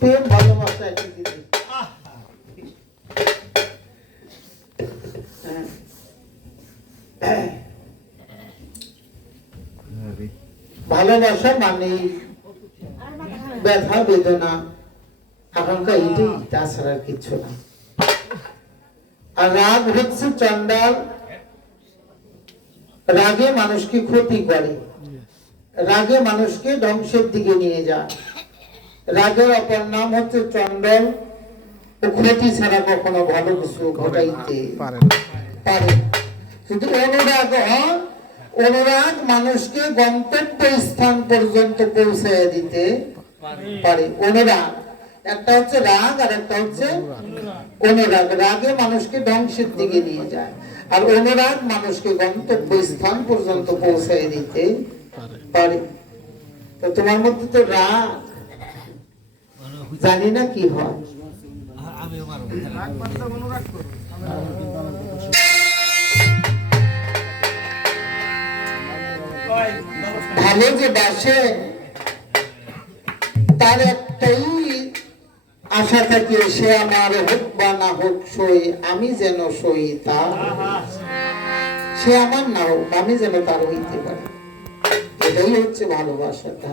প্রেম ভালোবাসা একই জিনিস। ভালোবাসা মানে ব্যথা বেদনা আকাঙ্ক্ষা, এটাই, তাছাড়া কিছু না। আর রাগ হচ্ছে চন্ডাল, রাগে মানুষকে ক্ষতি করে, রাগে মানুষকে ধ্বংসের দিকে নিয়ে যায়। রাগের অপর নাম হচ্ছে চন্ডাল, ও ক্ষতি ছাড়া কখনো ভালো কিছু ঘটাইতে পারে। কিন্তু অনুরাগ হয়, অনুরাগ মানুষকে গন্তব্য স্থান পর্যন্ত পৌঁছায় দিতে পারে। অনুরাগ একটা হচ্ছে রাগ, আর একটা হচ্ছে অনুরাগ। রাগে মানুষকে ধ্বংসের দিকে নিয়ে যায়, আর অনুরাগ মানুষকে গন্তব্য স্থান পর্যন্ত পৌঁছায় দিতে পারে। তো তোমার মধ্যে তো রাগ, জানি না কি হয়। ভালো যে বাসে তার একটাই আশা থাকে, সে আমার হোক বা না হোক সই, আমি যেন সই তার। সে আমার না হোক, আমি যেন তার হইতে পারি। এটাই হচ্ছে ভালোবাসাটা।